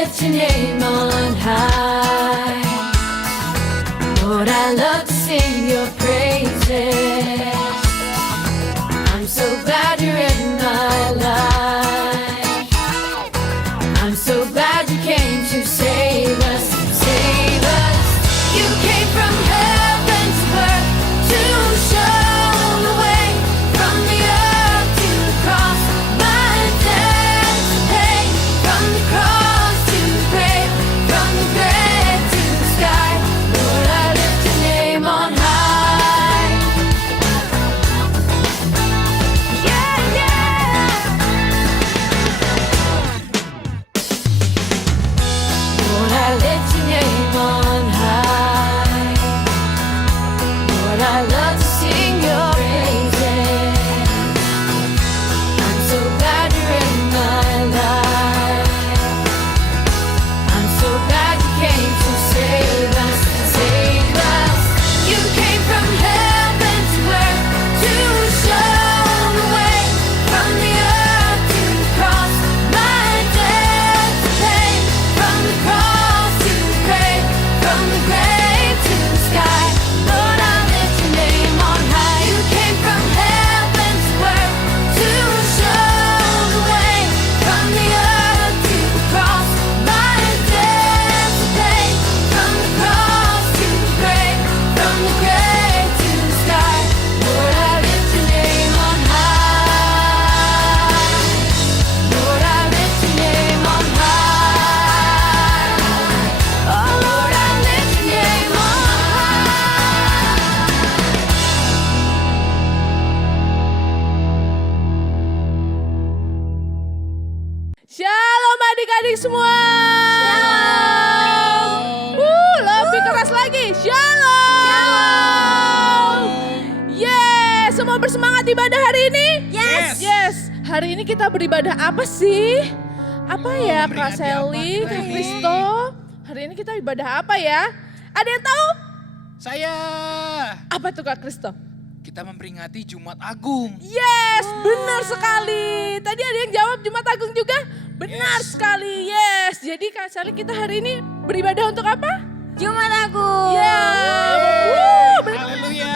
lift your name on high. Lord, I love to sing your praises. I'm so glad you're in my life. I'm so glad you came to save us, save us. You came from heaven to earth to show the way, from the earth to the cross, my debt to pay, from the cross to the grave, from the grave to the sky. Lord, I lift your name on high. Yeah, yeah. Lord, I lift your name on high. Lord, I love to sing your praises. I'm so glad you're in my life. I'm so glad you came to save us, save us. You came from heaven to earth to show the way, from the earth to the cross, my debt to pay, from the cross to the grave, from the grave to the sky. Lord, I lift your name on high. You came from heaven to earth to show the way, from the earth to the cross, my debt to pay, from the cross to the grave, from the grave to the sky. Lord, I lift your name on high. Lord, I lift your name on high. Oh, Lord, I lift your name on Shalom adik-adik semua. Lebih keras lagi. Shalom. Yes, semua bersemangat ibadah hari ini? Yes. Hari ini kita beribadah apa sih? Apa ya Kak Sally, Kak Kristo? Hari ini kita ibadah apa ya? Ada yang tahu? Saya. Apa tuh Kak Kristo? Kita memperingati Jumat Agung. Yes, benar sekali. Tadi ada yang jawab Jumat Agung juga? Benar sekali, yes. Jadi Kak Sally, kita hari ini beribadah untuk apa? Jumat Agung. Ya, Haleluya.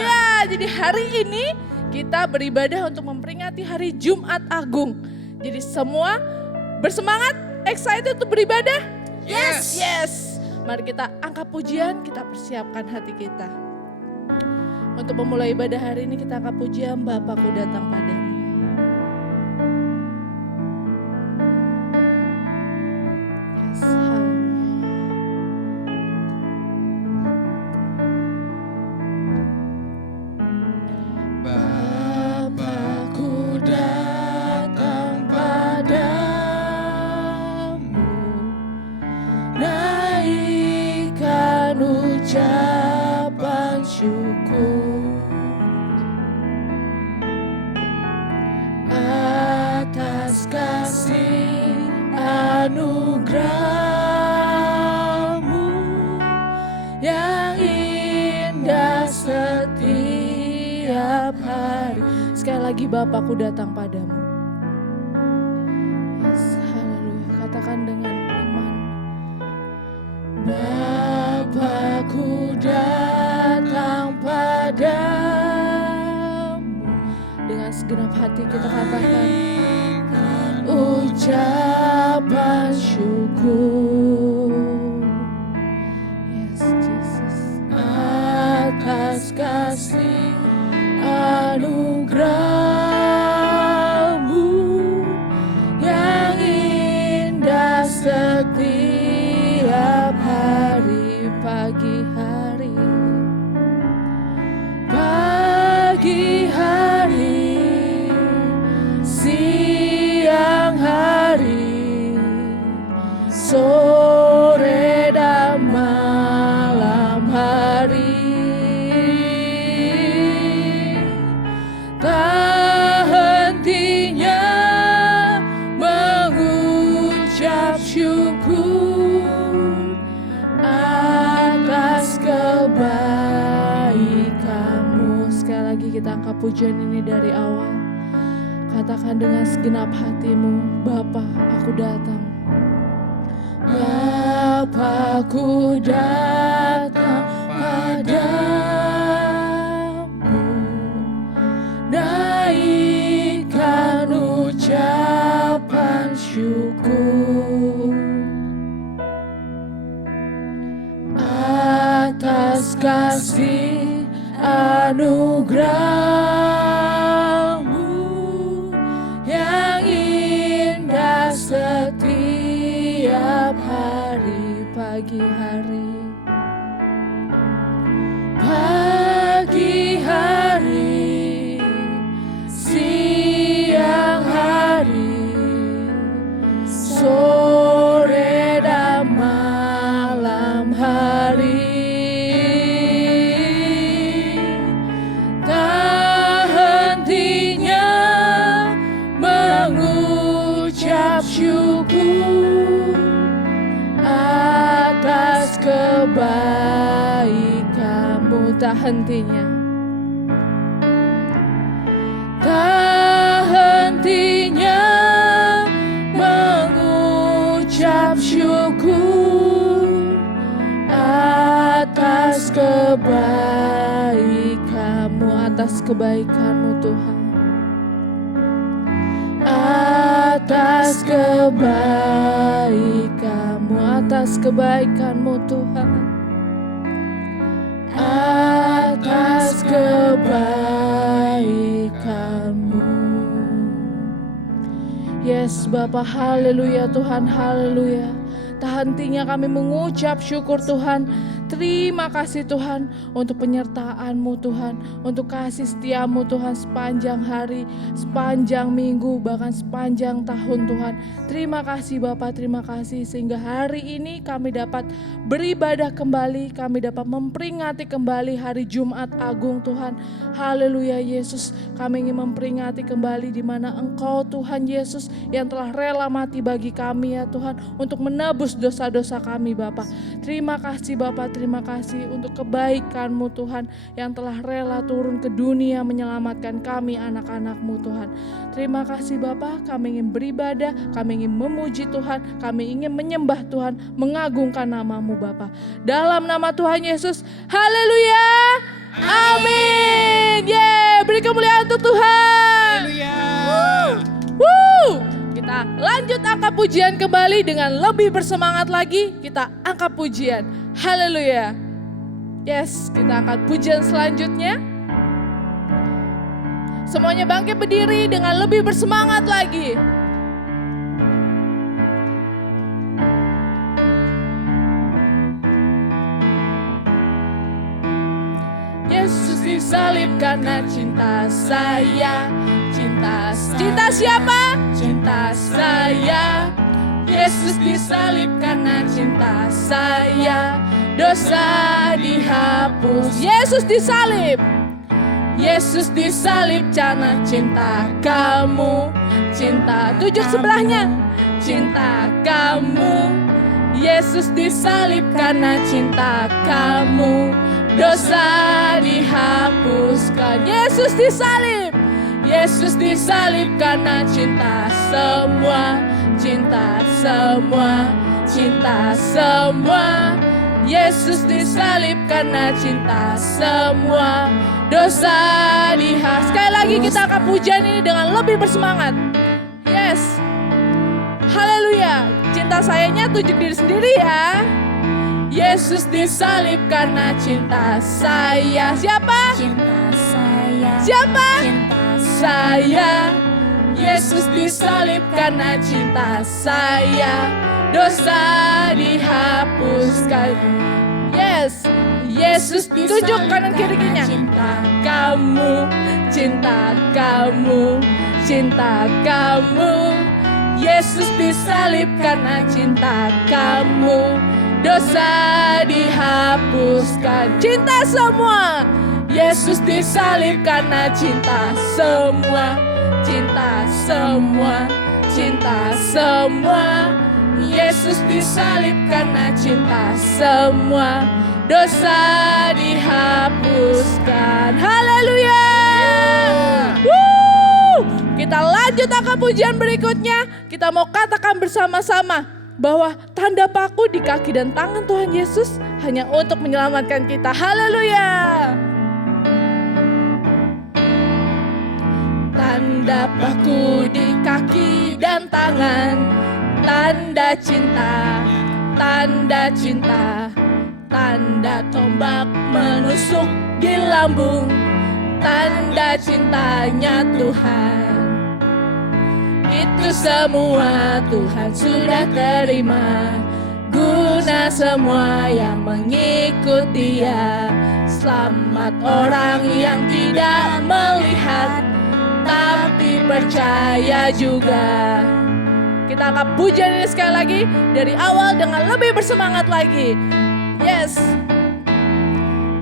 ya, jadi hari ini kita beribadah untuk memperingati hari Jumat Agung. Jadi semua bersemangat, excited untuk beribadah? Yes. Yes. Mari kita angkat pujian, kita persiapkan hati kita. Untuk memulai ibadah hari ini kita angkat pujian, Bapakku datang padamu. Yes, haleluya. Bapakku datang padamu, naikkan ucapan syukur atas kasih anugerahmu yang indah setiap hari. Sekali lagi, Bapakku datang padamu. Yes, haleluya. Katakan dengan iman. Bapakku datang padamu. Dengan segenap hati kita katakan ucapan syukur. Yes, Jesus. Atas kasih anugerahmu yang indah setiap hari, pagi hari, siang hari, sore dan malam hari. Tak hentinya mengucap syukur atas kebaikanmu. Sekali lagi kita angkat pujian ini dari awal. Katakan dengan segenap hatimu, Bapa, aku datang. Bapa, ku datang padamu, naikkan ucapan syukur atas kasih anugerah-Mu yang indah setiap hari. Pagi hari, siang hari, sore dan malam hari. Tak hentinya mengucap syukur atas kebaikan-Mu. Tak hentinya mengucap syukur atas kebaikan-Mu, atas kebaikan-Mu Tuhan, atas kebaikan-Mu, atas kebaikan-Mu Tuhan, atas kebaikan-Mu. Yes Bapa, haleluya Tuhan, haleluya. Tak hentinya kami mengucap syukur Tuhan. Terima kasih Tuhan untuk penyertaan-Mu Tuhan, untuk kasih setia-Mu Tuhan sepanjang hari, sepanjang minggu, bahkan sepanjang tahun Tuhan. Terima kasih Bapa, terima kasih sehingga hari ini kami dapat beribadah kembali, kami dapat memperingati kembali hari Jumat Agung Tuhan. Haleluya Yesus, kami ingin memperingati kembali di mana Engkau Tuhan Yesus yang telah rela mati bagi kami ya Tuhan, untuk menebus dosa-dosa kami Bapa. Terima kasih Bapa, terima kasih untuk kebaikan-Mu Tuhan yang telah rela turun ke dunia menyelamatkan kami anak-anak-Mu Tuhan. Terima kasih Bapa, kami ingin beribadah, kami ingin memuji Tuhan, kami ingin menyembah Tuhan, mengagungkan nama-Mu Bapa. Dalam nama Tuhan Yesus, haleluya, amin. Beri kemuliaan untuk Tuhan. Kita lanjut angkat pujian kembali dengan lebih bersemangat lagi. Kita angkat pujian. Haleluya. Yes, kita angkat pujian selanjutnya. Semuanya bangkit berdiri dengan lebih bersemangat lagi. Yesus disalib karena cinta saya. Cinta siapa? Cinta saya. Yesus disalib karena cinta saya. Dosa dihapus. Yesus disalib. Yesus disalib karena cinta kamu. Cinta, tunjuk sebelahnya. Cinta kamu. Yesus disalib karena cinta kamu. Dosa dihapuskan. Yesus disalib. Yesus disalib karena cinta semua. Cinta semua. Cinta semua. Yesus disalib karena cinta semua. Dosa dihapus. Sekali lagi kita akan pujian ini dengan lebih bersemangat. Yes. Haleluya. Cinta sayanya tunjuk diri sendiri ya. Yesus disalib karena cinta saya. Siapa? Cinta saya. Siapa? Cinta saya. Yesus disalib karena cinta saya. Dosa dihapuskan. Yes. Yesus tunjuk kanan kirinya. Cinta kamu. Cinta kamu. Cinta kamu. Yesus disalib karena cinta kamu. Dosa dihapuskan. Cinta semua. Yesus disalib karena cinta semua. Cinta semua. Cinta semua. Yesus disalib karena cinta semua. Dosa dihapuskan. Haleluya. Kita lanjut angkat pujian berikutnya. Kita mau katakan bersama-sama. bahwa tanda paku di kaki dan tangan Tuhan Yesus hanya untuk menyelamatkan kita. Haleluya. Tanda paku di kaki dan tangan, tanda cinta, tanda cinta, tanda tombak menusuk di lambung, tanda cintanya Tuhan. Itu semua Tuhan sudah terima, guna semua yang mengikut Dia. Selamat orang yang tidak melihat tapi percaya juga. Kita angkat pujian ini sekali lagi dari awal dengan lebih bersemangat lagi. Yes.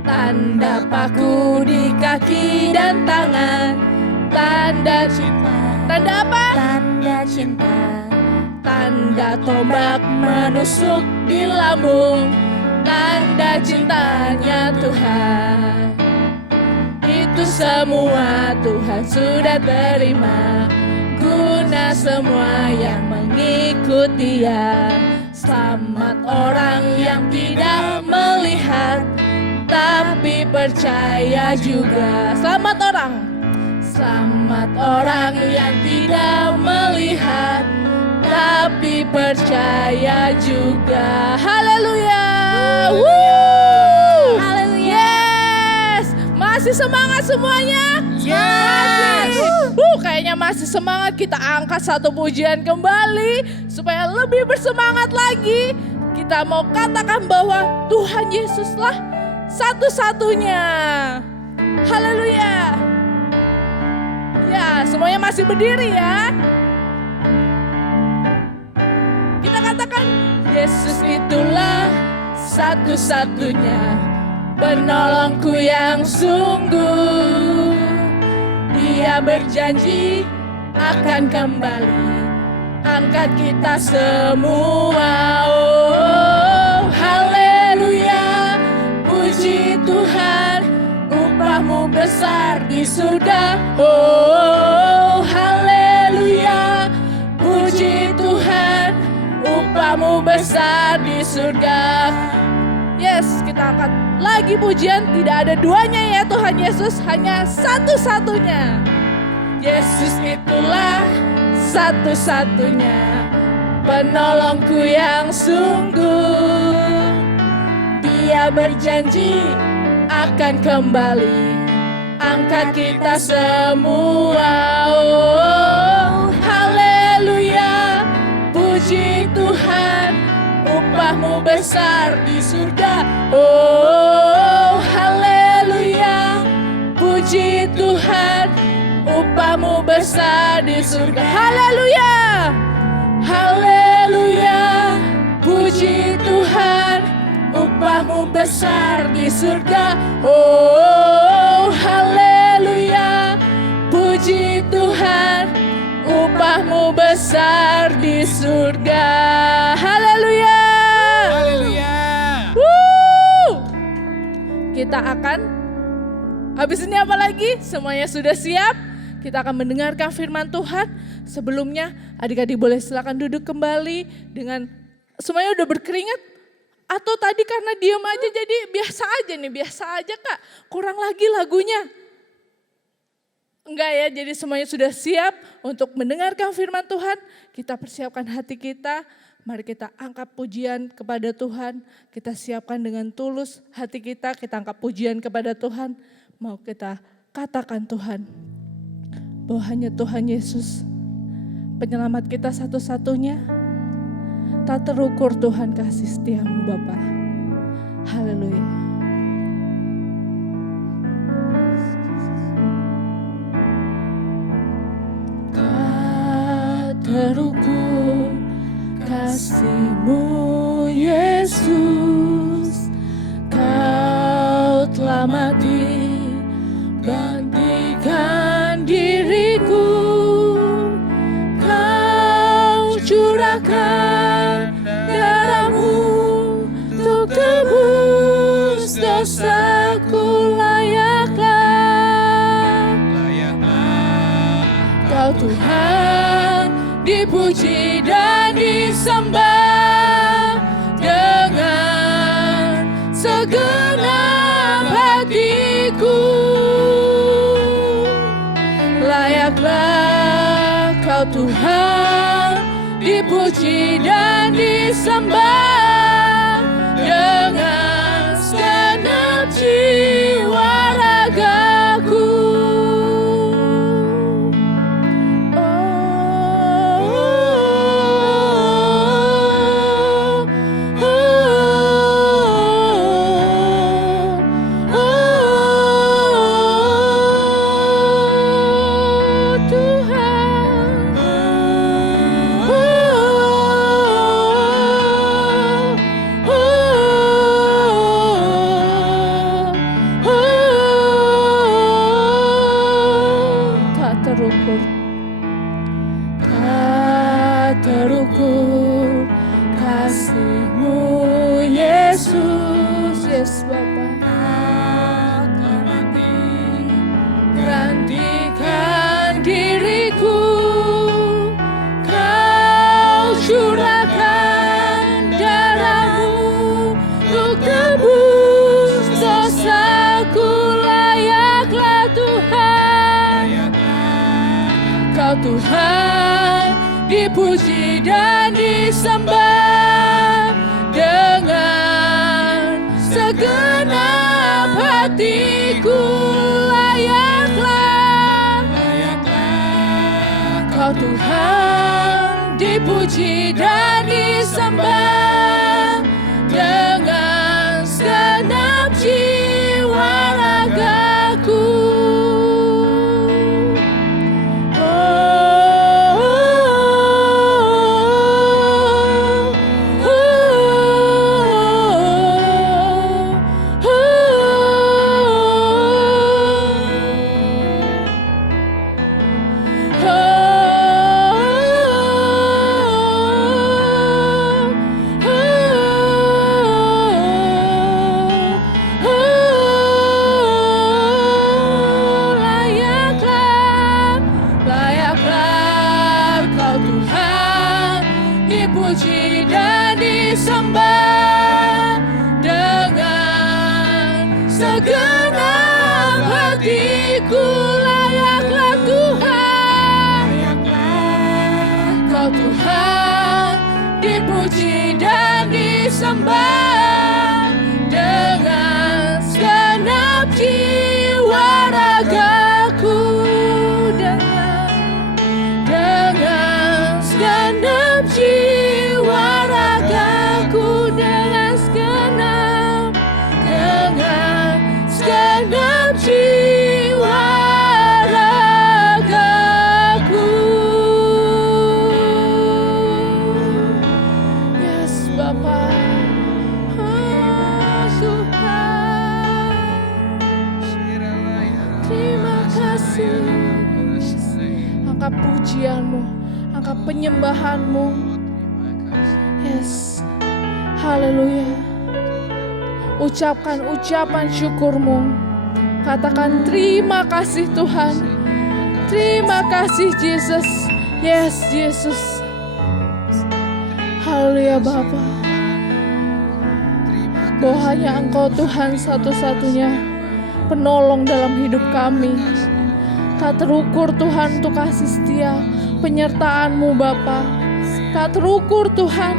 Tanda paku di kaki dan tangan, tanda cinta. Tanda apa? Tanda cinta. Tanda tombak menusuk di lambung, tanda cintanya Tuhan. Itu semua Tuhan sudah terima, guna semua yang mengikut Dia. Selamat orang yang tidak melihat tapi percaya juga. Selamat orang. Selamat orang yang tidak melihat tapi percaya juga. Haleluya. Haleluya. Yes. Masih semangat semuanya? Yes. Kayaknya masih semangat. Kita angkat satu pujian kembali supaya lebih bersemangat lagi. Kita mau katakan bahwa Tuhan Yesuslah satu-satunya. Haleluya. Ya, semuanya masih berdiri ya. Kita katakan, Yesus itulah satu-satunya penolongku yang sungguh. Dia berjanji akan kembali angkat kita semua. Oh, haleluya, puji Tuhan, upahmu besar di surga. Oh, haleluya, puji Tuhan, upahmu besar di surga. Yes, kita angkat lagi pujian. Tidak ada duanya ya Tuhan Yesus, hanya satu-satunya. Yesus itulah satu-satunya penolongku yang sungguh. Dia berjanji akan kembali angkat kita semua. Oh, haleluya, puji Tuhan, upahmu besar di surga. Oh, haleluya, puji Tuhan, upahmu besar di surga. Haleluya, haleluya, puji Tuhan, upahmu besar di surga. Oh, haleluya, puji Tuhan, upahmu besar di surga. Haleluya. Haleluya. Kita akan habis ini apa lagi? Semuanya sudah siap? Kita akan mendengarkan firman Tuhan. Sebelumnya adik-adik boleh silakan duduk kembali dengan semuanya udah berkeringat. Atau tadi karena diam aja jadi biasa aja nih, biasa aja Kak. Kurang lagi lagunya. Enggak ya, jadi semuanya sudah siap untuk mendengarkan firman Tuhan. Kita persiapkan hati kita, mari kita angkat pujian kepada Tuhan. Kita siapkan dengan tulus hati kita angkat pujian kepada Tuhan. Mau kita katakan Tuhan, bahwa hanya Tuhan Yesus, penyelamat kita satu-satunya. Tak terukur Tuhan kasih setiamu Bapa. Haleluya. Tak terukur kasih-Mu Yesus. Kau telah mati gantikan diriku. Kau curahkan darahmu untuk tebus dosaku. Layaklah Kau Tuhan dipuji dan disembah. Tuhan dipuji dan disembah dengan segenap hatiku. Layaklah Kau Tuhan dipuji dan disembah dengan segenap jiwa ragaku. Dipuji dan disembah dengan segenap hatiku. Layaklah Tuhan, Kau Tuhan dipuji dan disembah dengan segenap jiwa ragaku, dengan segenap jiwa ragaku, dengan segenap jiwa ragaku. Yes, Bapa. Oh, Tuhan, terima kasih. Angkat pujianmu, angkat penyembahanmu. Yes, haleluya. Ucapkan ucapan syukurmu. Katakan terima kasih Tuhan. Terima kasih Yesus. Yes, Yesus. Haleluya Bapa. Bahwa hanya Engkau Tuhan satu-satunya penolong dalam hidup kami. Tak terukur Tuhan untuk kasih setia penyertaan-Mu Bapa. Tak terukur Tuhan,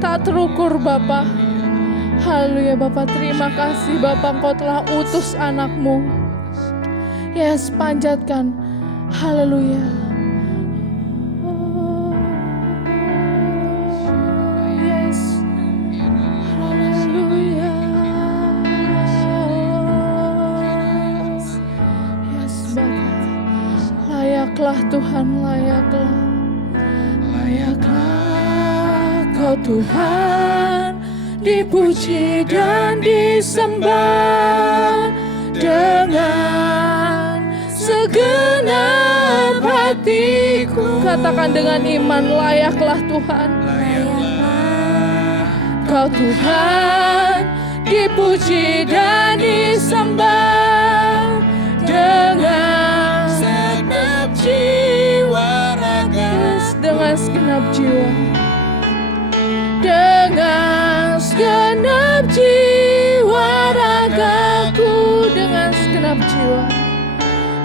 tak terukur Bapa. Haleluya Bapa, terima kasih Bapa, Engkau telah utus anak-Mu. Yes, panjatkan. Haleluya. Yes. Haleluya. Yes Bapa. Layaklah Tuhan, layaklah. Layaklah Kau Tuhan dipuji dan disembah dengan segenap hatiku. Katakan dengan iman, layaklah Tuhan. Kau Tuhan dipuji dan disembah dengan segenap jiwa raga, dengan segenap jiwa, dengan segenap jiwa ragaku, dengan segenap jiwa,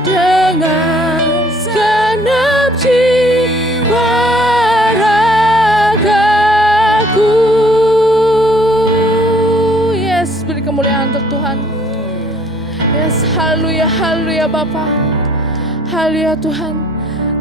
dengan segenap jiwa ragaku. Yes, beri kemuliaan untuk Tuhan. Yes, haleluya, haleluya Bapa. Haleluya Tuhan.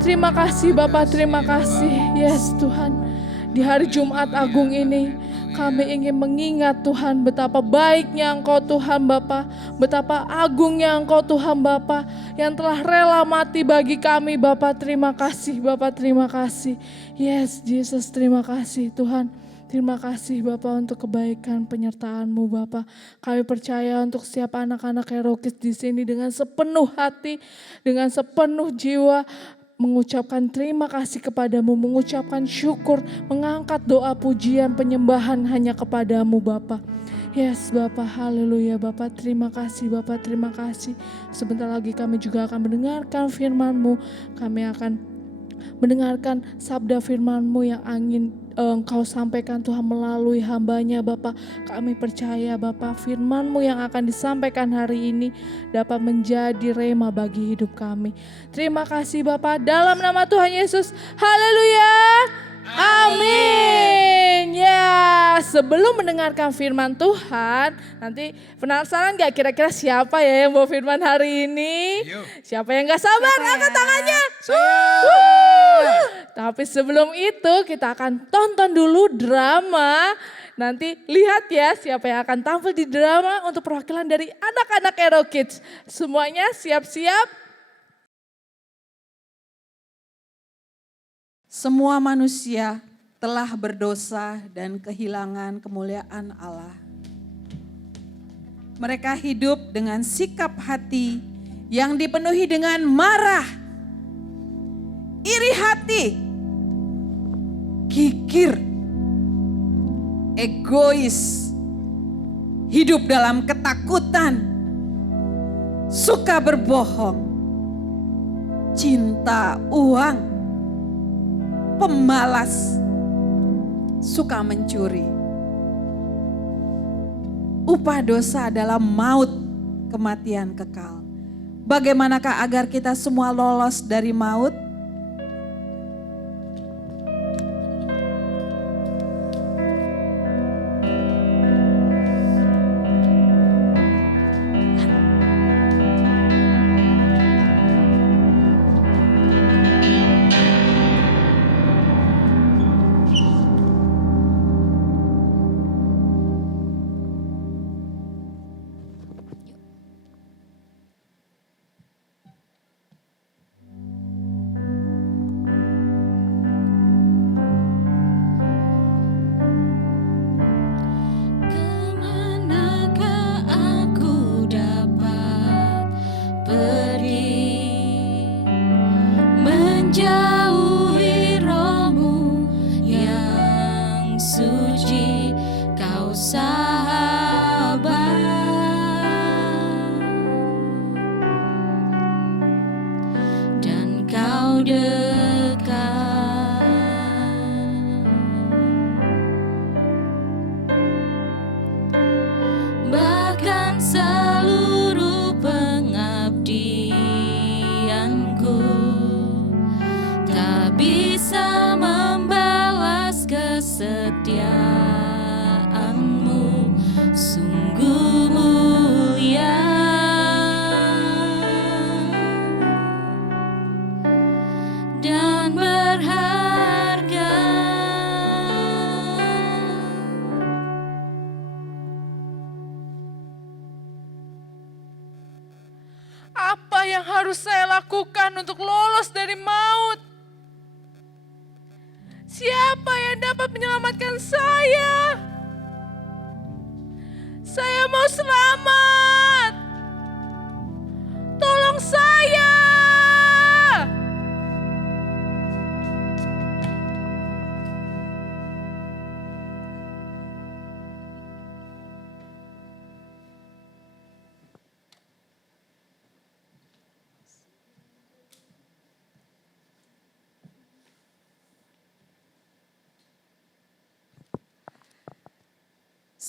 Terima kasih Bapa, terima kasih. Yes Tuhan. Di hari Jumat Agung ini kami ingin mengingat Tuhan betapa baiknya Engkau Tuhan Bapa, betapa agungnya Engkau Tuhan Bapa yang telah rela mati bagi kami Bapa. Terima kasih Bapa, terima kasih. Yes Jesus, terima kasih Tuhan. Terima kasih Bapa untuk kebaikan penyertaan-Mu Bapa. Kami percaya untuk setiap anak-anak Herokis di sini dengan sepenuh hati, dengan sepenuh jiwa, mengucapkan terima kasih kepadamu, mengucapkan syukur, mengangkat doa pujian penyembahan hanya kepadamu Bapa. Yes Bapa, haleluya Bapa, terima kasih Bapa, terima kasih. Sebentar lagi kami juga akan mendengarkan firman-Mu, kami akan mendengarkan sabda firman-Mu yang Engkau sampaikan Tuhan melalui hamba-Nya Bapa. Kami percaya Bapa firman-Mu yang akan disampaikan hari ini dapat menjadi rema bagi hidup kami. Terima kasih Bapa, dalam nama Tuhan Yesus. Haleluya. Amin. Ya, sebelum mendengarkan firman Tuhan, nanti penasaran gak kira-kira siapa ya yang bawa firman hari ini? Siapa yang gak sabar? Angkat tangannya. Tapi sebelum itu kita akan tonton dulu drama. Nanti lihat ya siapa yang akan tampil di drama untuk perwakilan dari anak-anak Hero Kids. Semuanya siap-siap. Semua manusia telah berdosa dan kehilangan kemuliaan Allah. Mereka hidup dengan sikap hati yang dipenuhi dengan marah, iri hati, kikir, egois, hidup dalam ketakutan, suka berbohong, cinta uang, pemalas, suka mencuri. Upah dosa adalah maut, kematian kekal. Bagaimanakah agar kita semua lolos dari maut? Kemanakah aku dapat pergi, menjauhi rohmu yang suci, kau sahabat, dan kau dekat. Bahkan seluruh pengabdianku tak bisa membalas kesetiaanmu, sungguh mulia dan berharga. Apa yang harus saya lakukan untuk lolos dari maut? Siapa yang dapat menyelamatkan saya? Saya mau selamat. Tolong saya.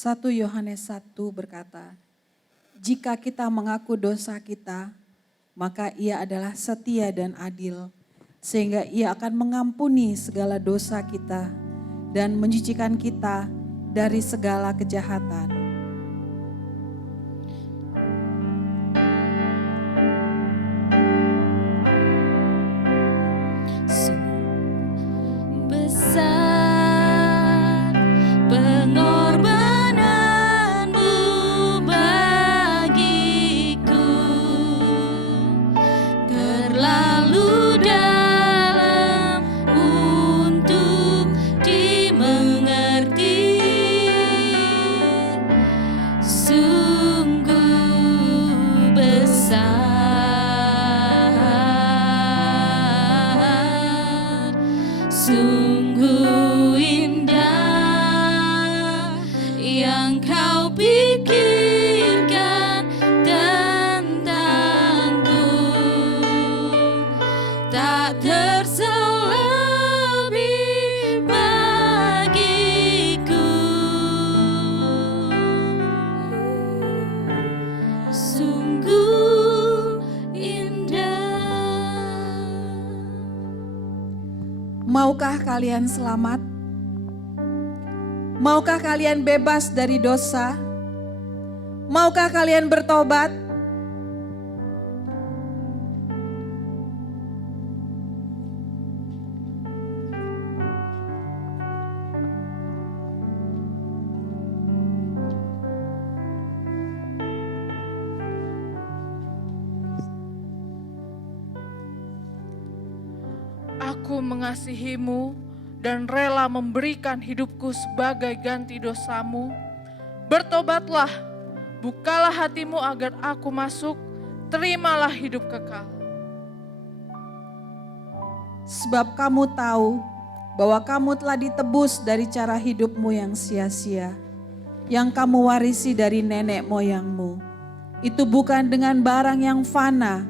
Satu Yohanes 1 berkata, jika kita mengaku dosa kita, maka Ia adalah setia dan adil, sehingga Ia akan mengampuni segala dosa kita dan mencucikan kita dari segala kejahatan. Besar pengorbananmu bagiku, terlalu dalam untuk dimengerti. Maukah kalian selamat? Maukah kalian bebas dari dosa? Maukah kalian bertobat? Aku mengasihimu dan rela memberikan hidupku sebagai ganti dosamu. Bertobatlah, bukalah hatimu agar aku masuk, terimalah hidup kekal. Sebab kamu tahu bahwa kamu telah ditebus dari cara hidupmu yang sia-sia, yang kamu warisi dari nenek moyangmu. Itu bukan dengan barang yang fana,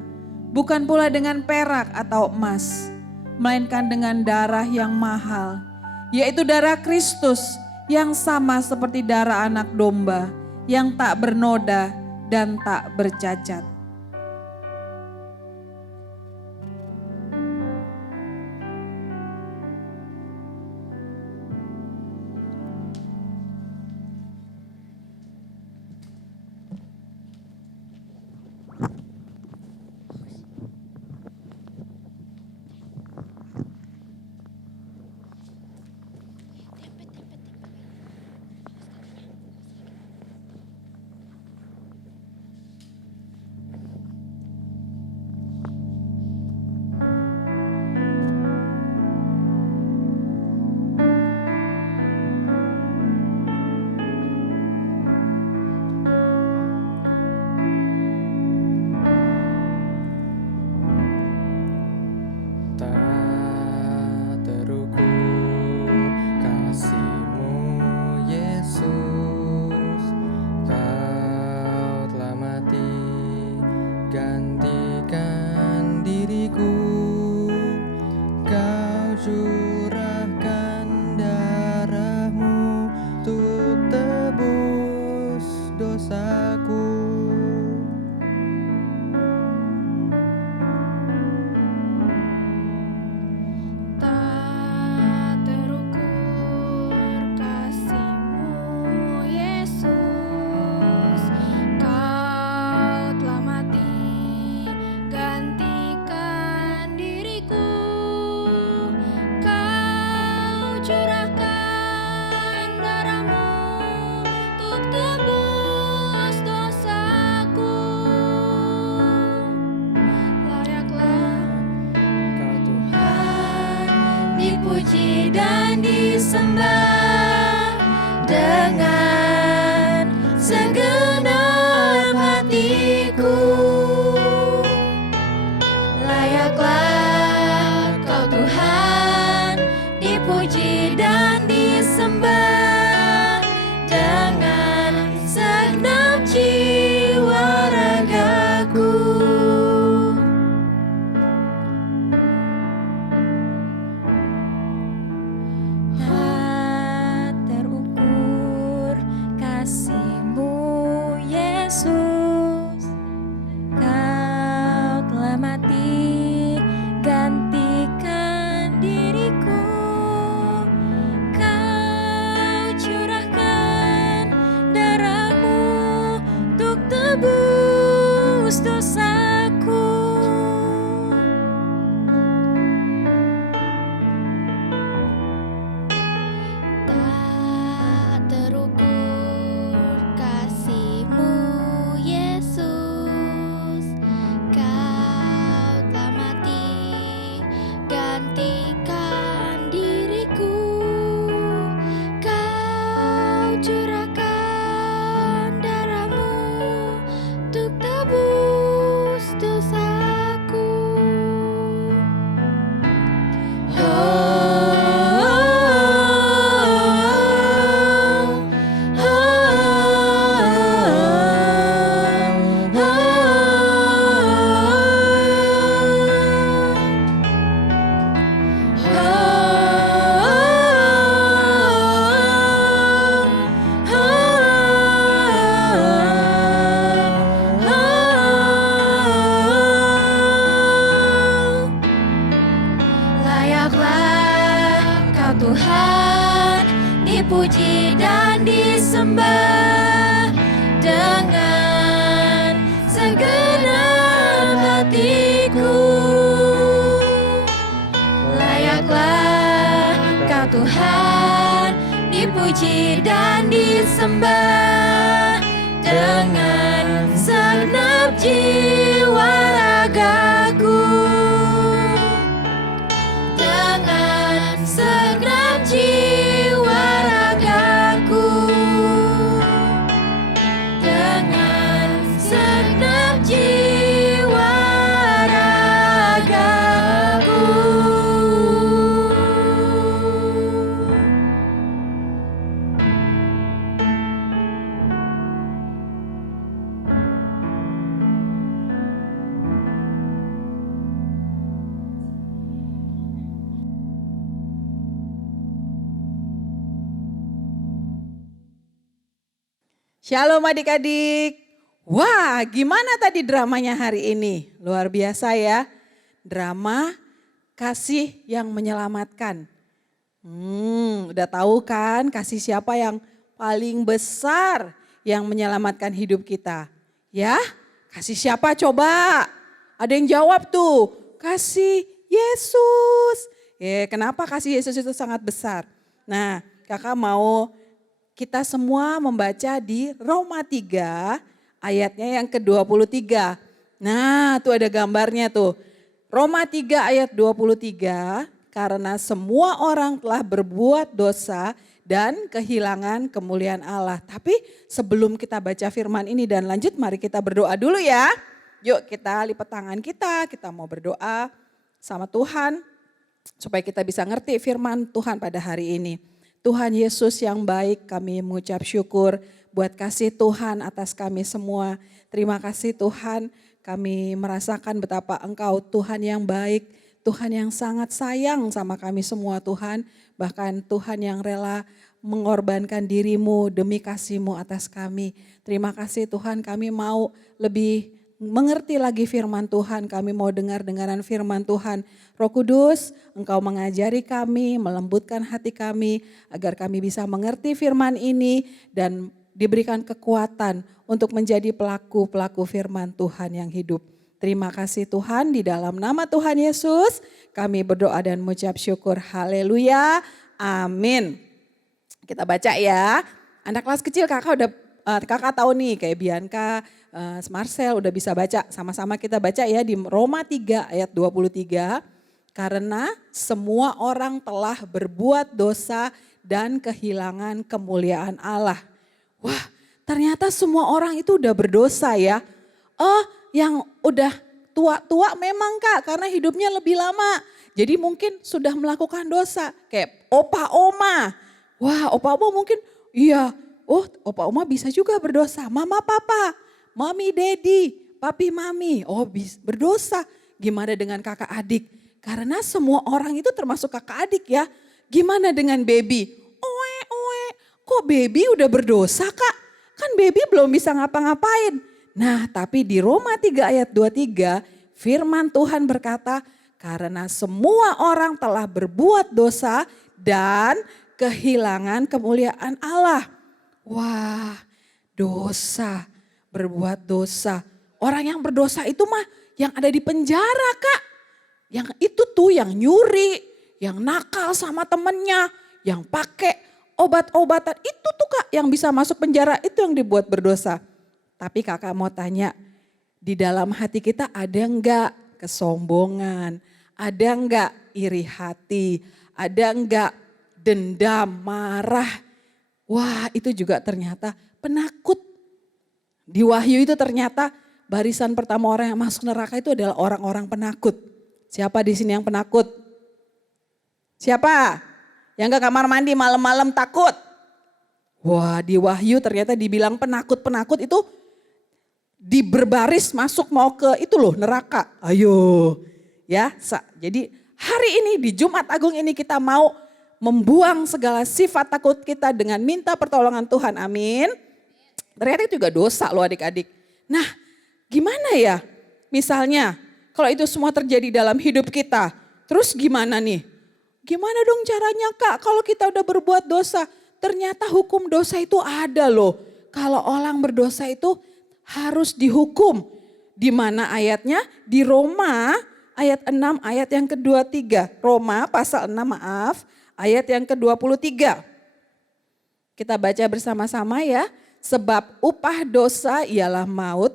bukan pula dengan perak atau emas, melainkan dengan darah yang mahal, yaitu darah Kristus yang sama seperti darah anak domba, yang tak bernoda dan tak bercacat. Tak terukur kasih-Mu Yesus, Kau telah mati gantikan diriku, Kau curahkan darah-Mu untuk tebus dosaku. Tak terukur kasih-Mu Yesus, Kau telah mati gantikan diriku, Kau curahkan darah-Mu untuk tebus dosaku. Layaklah Kau Tuhan dipuji dan disembah dengan segenap hatiku. Layaklah Kau Tuhan dipuji dan disembah dengan segenap jiwa ragaku. Tak terukur disembah dengan segenap hatiku. Layaklah Kau Tuhan dipuji dan disembah dengan segenap jiwa ragaku, dengan segenap jiwa ragaku, dengan segenap jiwa ragaku. Shalom adik-adik. Wah, gimana tadi dramanya hari ini? Luar biasa ya. Drama kasih yang menyelamatkan. Udah tahu kan kasih siapa yang paling besar yang menyelamatkan hidup kita? Ya, kasih siapa coba? Ada yang jawab tuh, kasih Yesus. Kenapa kasih Yesus itu sangat besar? Nah, kakak mau kita semua membaca di Roma 3 ayatnya yang ke-23. Nah, tuh ada gambarnya tuh. Roma 3 ayat 23, karena semua orang telah berbuat dosa dan kehilangan kemuliaan Allah. Tapi sebelum kita baca firman ini dan lanjut, mari kita berdoa dulu ya. Yuk kita lipat tangan kita mau berdoa sama Tuhan supaya kita bisa ngerti firman Tuhan pada hari ini. Tuhan Yesus yang baik, kami mengucap syukur buat kasih Tuhan atas kami semua. Terima kasih Tuhan, kami merasakan betapa Engkau Tuhan yang baik, Tuhan yang sangat sayang sama kami semua Tuhan. Bahkan Tuhan yang rela mengorbankan diri-Mu demi kasih-Mu atas kami. Terima kasih Tuhan, kami mau lebih mengerti lagi firman Tuhan, kami mau dengar-dengaran firman Tuhan. Roh Kudus, Engkau mengajari kami, melembutkan hati kami, agar kami bisa mengerti firman ini dan diberikan kekuatan untuk menjadi pelaku-pelaku firman Tuhan yang hidup. Terima kasih Tuhan, di dalam nama Tuhan Yesus kami berdoa dan mengucap syukur. Haleluya, amin. Kita baca ya, anak kelas kecil kakak tahu nih kayak Bianca, Marcel udah bisa baca, sama-sama kita baca ya di Roma 3 ayat 23. Karena semua orang telah berbuat dosa dan kehilangan kemuliaan Allah. Wah, ternyata semua orang itu udah berdosa ya. Yang udah tua-tua memang Kak, karena hidupnya lebih lama. Jadi mungkin sudah melakukan dosa, kayak opa oma. Wah, opa oma mungkin iya, opa oma bisa juga berdosa, mama papa. Mami, daddy, papi, mami, berdosa. Gimana dengan kakak adik? Karena semua orang itu termasuk kakak adik ya. Gimana dengan baby? Kok baby udah berdosa Kak? Kan baby belum bisa ngapa-ngapain. Nah, tapi di Roma 3 ayat 23, firman Tuhan berkata, karena semua orang telah berbuat dosa dan kehilangan kemuliaan Allah. Wah, dosa. Berbuat dosa. Orang yang berdosa itu mah yang ada di penjara Kak. Yang itu tuh yang nyuri, yang nakal sama temennya, yang pakai obat-obatan. Itu tuh Kak yang bisa masuk penjara, itu yang dibuat berdosa. Tapi kakak mau tanya, di dalam hati kita ada enggak kesombongan? Ada enggak iri hati? Ada enggak dendam, marah? Wah, itu juga ternyata penakut. Di Wahyu itu ternyata barisan pertama orang yang masuk neraka itu adalah orang-orang penakut. Siapa di sini yang penakut? Siapa? Yang gak kamar mandi malam-malam takut? Wah, di Wahyu ternyata dibilang penakut-penakut itu berbaris masuk mau ke itu loh neraka. Ayo ya. Jadi hari ini di Jumat Agung ini kita mau membuang segala sifat takut kita dengan minta pertolongan Tuhan. Amin. Ternyata itu juga dosa loh adik-adik. Nah, gimana ya? Misalnya kalau itu semua terjadi dalam hidup kita, terus gimana nih? Gimana dong caranya Kak kalau kita udah berbuat dosa? ternyata hukum dosa itu ada loh. Kalau orang berdosa itu harus dihukum. Di mana ayatnya? Di Roma ayat 6 ayat yang ke-23. Roma pasal 6 maaf ayat yang ke-23. Kita baca bersama-sama ya. Sebab upah dosa ialah maut,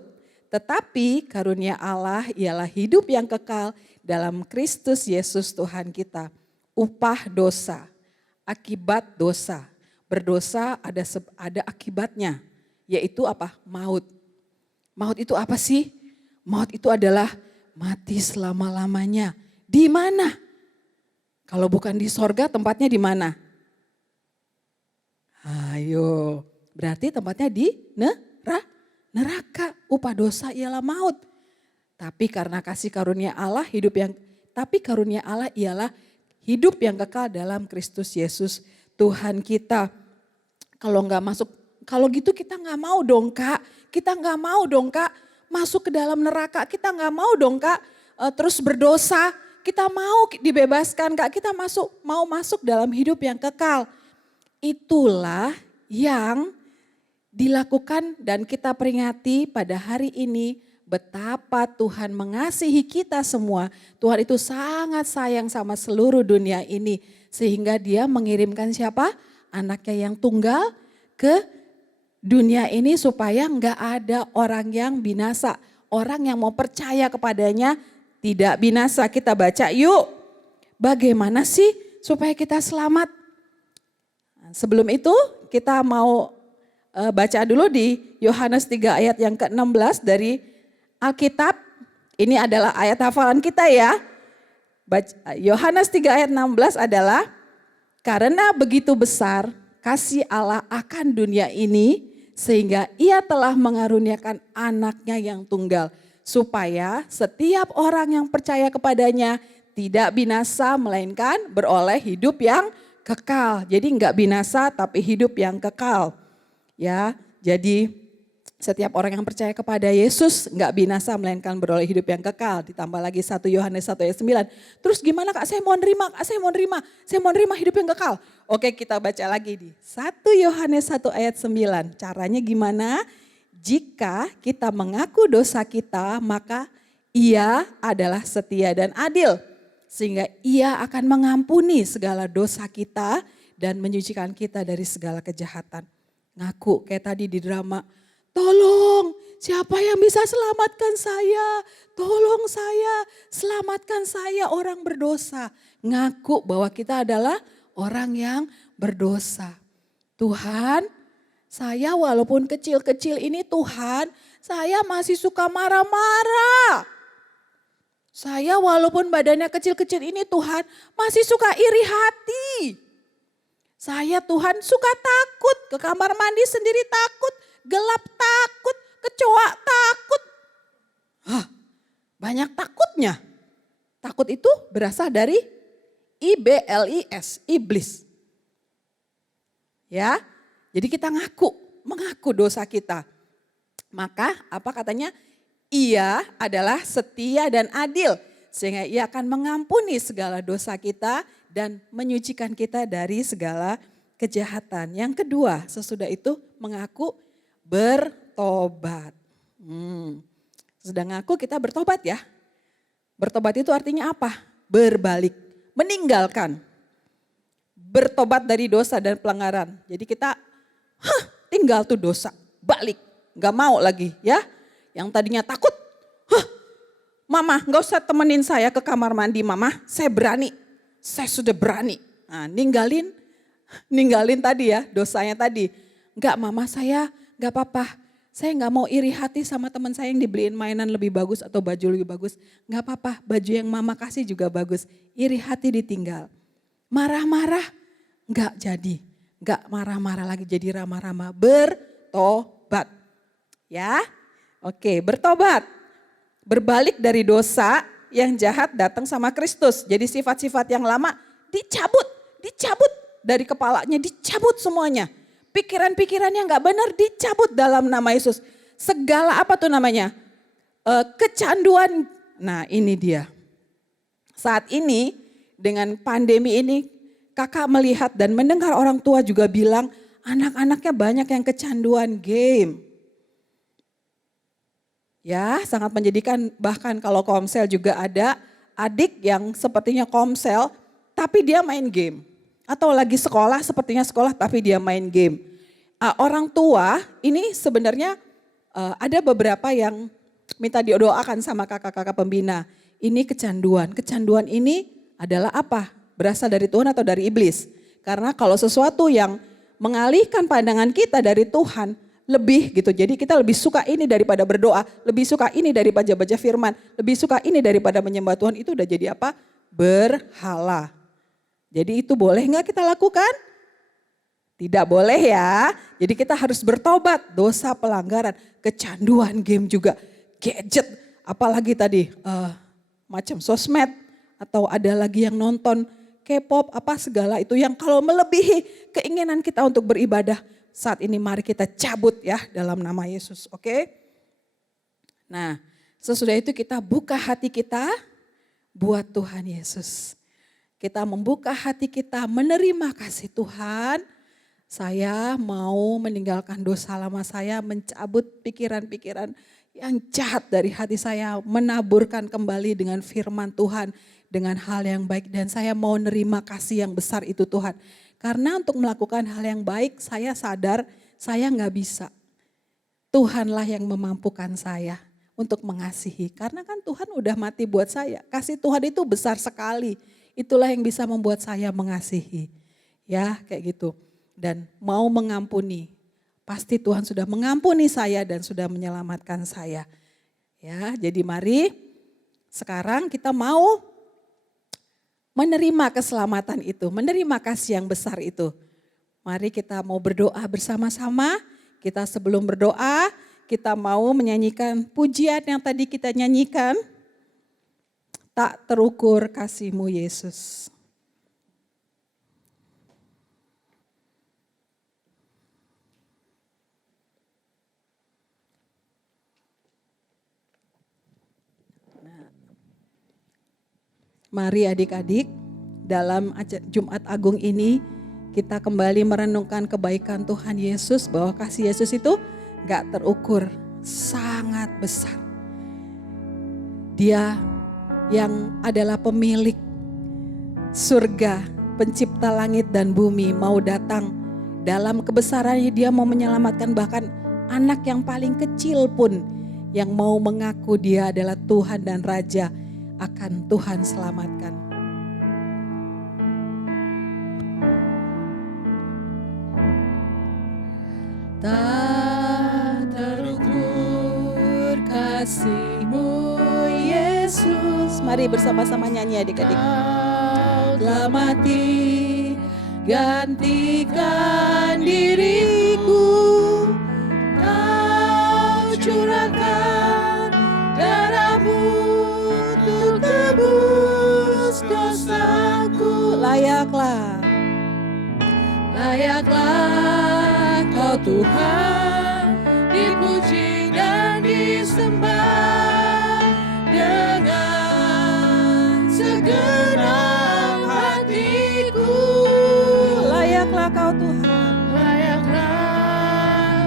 tetapi karunia Allah ialah hidup yang kekal dalam Kristus Yesus Tuhan kita. Upah dosa, akibat dosa. Berdosa ada akibatnya, yaitu apa? Maut. Maut itu apa sih? Maut itu adalah mati selama-lamanya. Di mana? Kalau bukan di sorga, tempatnya di mana? Ayo, berarti tempatnya di neraka. Upah dosa ialah maut. Tapi karena kasih karunia Allah karunia Allah ialah hidup yang kekal dalam Kristus Yesus Tuhan kita. Kalau nggak masuk, kalau gitu kita nggak mau dong Kak. Kita nggak mau dong Kak masuk ke dalam neraka. Kita nggak mau dong Kak terus berdosa. Kita mau dibebaskan Kak. Kita mau masuk dalam hidup yang kekal. Itulah yang dilakukan dan kita peringati pada hari ini betapa Tuhan mengasihi kita semua. Tuhan itu sangat sayang sama seluruh dunia ini sehingga Dia mengirimkan siapa? Anaknya yang tunggal ke dunia ini supaya enggak ada orang yang binasa. Orang yang mau percaya kepadanya tidak binasa. Kita baca yuk. Bagaimana sih supaya kita selamat? Sebelum itu kita mau baca dulu di Yohanes 3 ayat yang ke-16 dari Alkitab. Ini adalah ayat hafalan kita ya. Yohanes 3 ayat 16 adalah karena begitu besar kasih Allah akan dunia ini sehingga Ia telah mengaruniakan anaknya yang tunggal supaya setiap orang yang percaya kepadanya tidak binasa melainkan beroleh hidup yang kekal. Jadi enggak binasa tapi hidup yang kekal. Ya, jadi setiap orang yang percaya kepada Yesus enggak binasa melainkan beroleh hidup yang kekal. Ditambah lagi 1 Yohanes 1 ayat 9. Terus gimana Kak? Saya mau nerima, Kak, saya mau nerima hidup yang kekal. Oke, kita baca lagi di 1 Yohanes 1 ayat 9. Caranya gimana? Jika kita mengaku dosa kita, maka Ia adalah setia dan adil. Sehingga Ia akan mengampuni segala dosa kita dan menyucikan kita dari segala kejahatan. Ngaku kayak tadi di drama, tolong siapa yang bisa selamatkan saya? Tolong saya, selamatkan saya orang berdosa. Ngaku bahwa kita adalah orang yang berdosa. Tuhan, saya walaupun kecil-kecil ini Tuhan, saya masih suka marah-marah. Saya walaupun badannya kecil-kecil ini Tuhan masih suka iri hati. Saya Tuhan suka takut, ke kamar mandi sendiri takut, gelap takut, kecoa takut. Banyak takutnya. Takut itu berasal dari IBLIS, iblis. Ya, jadi kita mengaku dosa kita. Maka apa katanya? Ia adalah setia dan adil sehingga Ia akan mengampuni segala dosa kita dan menyucikan kita dari segala kejahatan. Yang kedua, sesudah itu mengaku bertobat. Sudah ngaku kita bertobat ya. Bertobat itu artinya apa? Berbalik, meninggalkan. Bertobat dari dosa dan pelanggaran. Jadi kita tinggal tuh dosa, balik, gak mau lagi ya. Yang tadinya takut, Mama gak usah temenin saya ke kamar mandi Mama, saya berani, saya sudah berani. Nah, ninggalin tadi ya dosanya tadi. Enggak Mama saya gak apa-apa, saya gak mau iri hati sama teman saya yang dibeliin mainan lebih bagus atau baju lebih bagus. Gak apa-apa, baju yang Mama kasih juga bagus, iri hati ditinggal. Marah-marah gak jadi, gak marah-marah lagi jadi ramah-ramah, bertobat ya. Oke, bertobat. Berbalik dari dosa yang jahat datang sama Kristus. Jadi sifat-sifat yang lama dicabut dari kepalanya, dicabut semuanya. Pikiran-pikiran yang gak benar dicabut dalam nama Yesus. Segala apa tuh namanya? Kecanduan. Nah ini dia. Saat ini dengan pandemi ini kakak melihat dan mendengar orang tua juga bilang anak-anaknya banyak yang kecanduan game. Ya, sangat menjadikan, bahkan kalau komsel juga ada adik yang sepertinya komsel tapi dia main game. Atau lagi sekolah sepertinya sekolah tapi dia main game. Orang tua ini sebenarnya ada beberapa yang minta didoakan sama kakak-kakak pembina. Ini kecanduan. Kecanduan ini adalah apa? Berasal dari Tuhan atau dari iblis? Karena kalau sesuatu yang mengalihkan pandangan kita dari Tuhan lebih gitu. Jadi kita lebih suka ini daripada berdoa, lebih suka ini daripada baca firman, lebih suka ini daripada menyembah Tuhan, itu udah jadi apa? Berhala. Jadi itu boleh nggak kita lakukan? Tidak boleh ya. Jadi kita harus bertobat, dosa pelanggaran, kecanduan game juga, gadget, apalagi tadi macam sosmed atau ada lagi yang nonton K-pop apa segala itu yang kalau melebihi keinginan kita untuk beribadah. Saat ini mari kita cabut ya dalam nama Yesus, oke? Nah, sesudah itu kita buka hati kita buat Tuhan Yesus. Kita membuka hati kita menerima kasih Tuhan. Saya mau meninggalkan dosa lama saya, mencabut pikiran-pikiran yang jahat dari hati saya, menaburkan kembali dengan firman Tuhan, dengan hal yang baik. Dan saya mau nerima kasih yang besar itu Tuhan. Karena untuk melakukan hal yang baik saya sadar saya nggak bisa. Tuhanlah yang memampukan saya untuk mengasihi. Karena kan Tuhan udah mati buat saya. Kasih Tuhan itu besar sekali. Itulah yang bisa membuat saya mengasihi. Ya kayak gitu. Dan mau mengampuni. Pasti Tuhan sudah mengampuni saya dan sudah menyelamatkan saya. Ya, jadi mari sekarang kita mau menerima keselamatan itu, menerima kasih yang besar itu. Mari kita mau berdoa bersama-sama. Kita sebelum berdoa, kita mau menyanyikan pujian yang tadi kita nyanyikan. Tak terukur kasih-Mu Yesus. Mari adik-adik, dalam Jumat Agung ini kita kembali merenungkan kebaikan Tuhan Yesus, bahwa kasih Yesus itu gak terukur, sangat besar. Dia yang adalah pemilik surga, pencipta langit dan bumi, mau datang dalam kebesarannya. Dia mau menyelamatkan bahkan anak yang paling kecil pun yang mau mengaku dia adalah Tuhan dan Raja, akan Tuhan selamatkan. Tak terukur kasih-Mu Yesus. Mari bersama-sama nyanyi adik-adik. Kau telah mati, gantikan diriku. Kau curahkan darah-Mu untuk tebus dosaku. Layaklah Kau Tuhan, dipuji dan disembah dengan segenap hatiku. Layaklah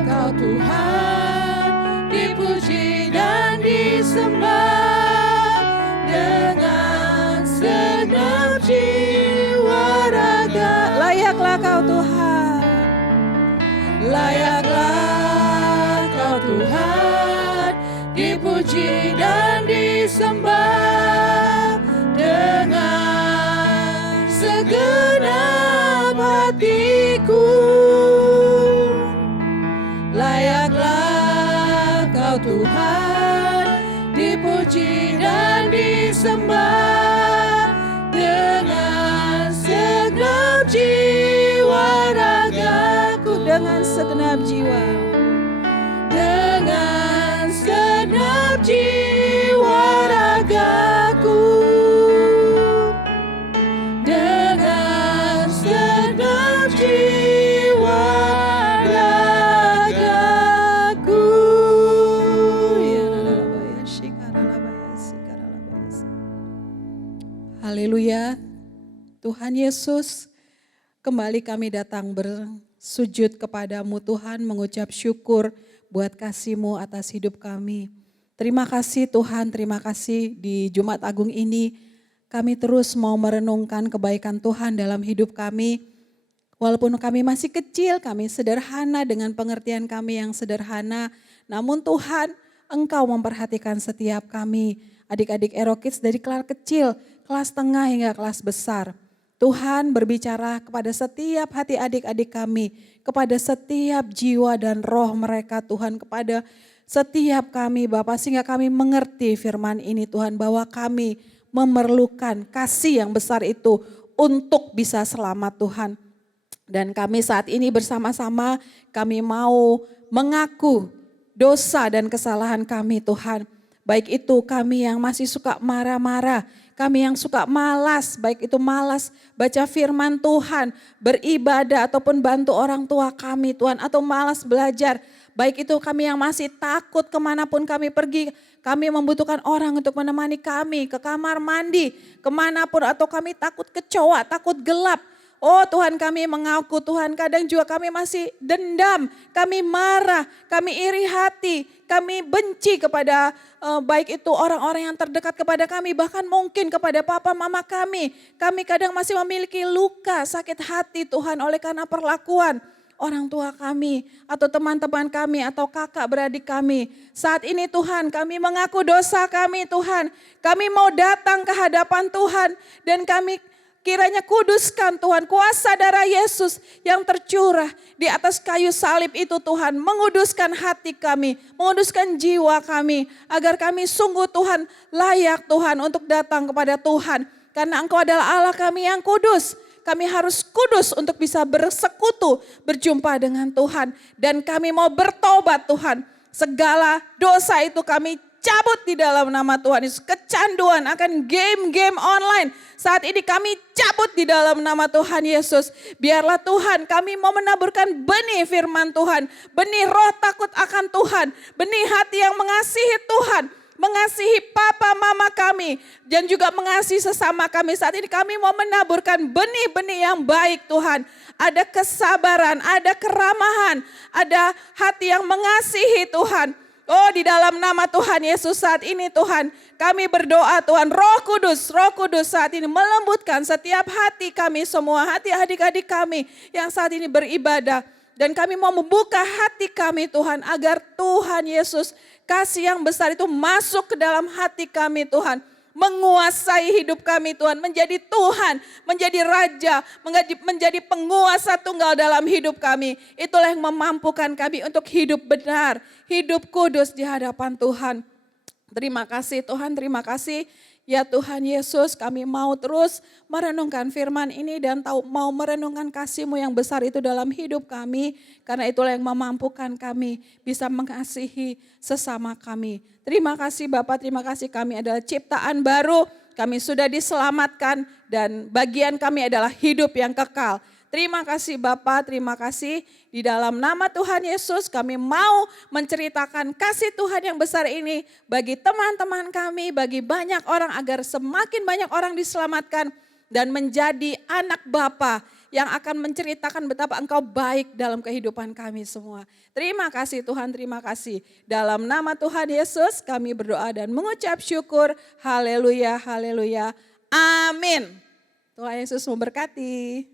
Kau Tuhan, dipuji dan disembah dengan segenap jiwa raga. Layaklah Kau Tuhan, dipuji dan disembah dengan segenap hatiku. Layaklah Kau Tuhan, dipuji dan disembah dengan segenap jiwa ragaku. Dengan segenap jiwa, dengan segenap jiwa ragaku, dengan segenap jiwa ragaku. Haleluya. Tuhan Yesus, Kembali kami datang bersujud kepadamu Tuhan, mengucap syukur buat kasih-Mu atas hidup kami. Terima kasih Tuhan, terima kasih di Jumat Agung ini kami terus mau merenungkan kebaikan Tuhan dalam hidup kami. Walaupun kami masih kecil, kami sederhana dengan pengertian kami yang sederhana. Namun Tuhan, Engkau memperhatikan setiap kami. Adik-adik Ero Kids dari kelas kecil, kelas tengah hingga kelas besar. Tuhan berbicara kepada setiap hati adik-adik kami. Kepada setiap jiwa dan roh mereka Tuhan. Kepada setiap kami Bapa, sehingga kami mengerti firman ini Tuhan. Bahwa kami memerlukan kasih yang besar itu untuk bisa selamat Tuhan. Dan kami saat ini bersama-sama kami mau mengaku dosa dan kesalahan kami Tuhan. Baik itu kami yang masih suka marah-marah, kami yang suka malas, baik itu malas baca firman Tuhan, beribadah ataupun bantu orang tua kami Tuhan, atau malas belajar. Baik itu kami yang masih takut kemanapun kami pergi, kami membutuhkan orang untuk menemani kami ke kamar mandi, kemanapun, atau kami takut kecoa, takut gelap. Oh Tuhan, kami mengaku Tuhan, kadang juga kami masih dendam, kami marah, kami iri hati, kami benci kepada baik itu orang-orang yang terdekat kepada kami, bahkan mungkin kepada papa mama kami. Kami kadang masih memiliki luka, sakit hati Tuhan oleh karena perlakuan orang tua kami atau teman-teman kami atau kakak beradik kami. Saat ini Tuhan, kami mengaku dosa kami Tuhan. Kami mau datang ke hadapan Tuhan dan kami kiranya kuduskan Tuhan, kuasa darah Yesus yang tercurah di atas kayu salib itu Tuhan, menguduskan hati kami, menguduskan jiwa kami, agar kami sungguh Tuhan layak Tuhan untuk datang kepada Tuhan. Karena Engkau adalah Allah kami yang kudus, kami harus kudus untuk bisa bersekutu, berjumpa dengan Tuhan. Dan kami mau bertobat Tuhan, segala dosa itu kami cabut di dalam nama Tuhan Yesus. Kecanduan akan game-game online saat ini kami cabut di dalam nama Tuhan Yesus. Biarlah Tuhan kami mau menaburkan benih firman Tuhan. Benih roh takut akan Tuhan. Benih hati yang mengasihi Tuhan. Mengasihi papa mama kami. Dan juga mengasihi sesama kami. Saat ini kami mau menaburkan benih-benih yang baik Tuhan. Ada kesabaran, ada keramahan. Ada hati yang mengasihi Tuhan. Oh di dalam nama Tuhan Yesus saat ini Tuhan kami berdoa Tuhan Roh Kudus saat ini melembutkan setiap hati kami semua, hati adik-adik kami yang saat ini beribadah. Dan kami mau membuka hati kami Tuhan agar Tuhan Yesus kasih yang besar itu masuk ke dalam hati kami Tuhan. Menguasai hidup kami Tuhan, menjadi Tuhan, menjadi Raja, menjadi penguasa tunggal dalam hidup kami. Itulah yang memampukan kami untuk hidup benar, hidup kudus di hadapan Tuhan. Terima kasih Tuhan, terima kasih. Ya Tuhan Yesus, kami mau terus merenungkan firman ini dan mau merenungkan kasih-Mu yang besar itu dalam hidup kami. Karena itulah yang memampukan kami bisa mengasihi sesama kami. Terima kasih Bapak, terima kasih kami adalah ciptaan baru. Kami sudah diselamatkan dan bagian kami adalah hidup yang kekal. Terima kasih Bapak, terima kasih. Di dalam nama Tuhan Yesus kami mau menceritakan kasih Tuhan yang besar ini bagi teman-teman kami, bagi banyak orang agar semakin banyak orang diselamatkan dan menjadi anak Bapa yang akan menceritakan betapa Engkau baik dalam kehidupan kami semua. Terima kasih Tuhan, terima kasih. Dalam nama Tuhan Yesus kami berdoa dan mengucap syukur. Haleluya, haleluya. Amin. Tuhan Yesus memberkati.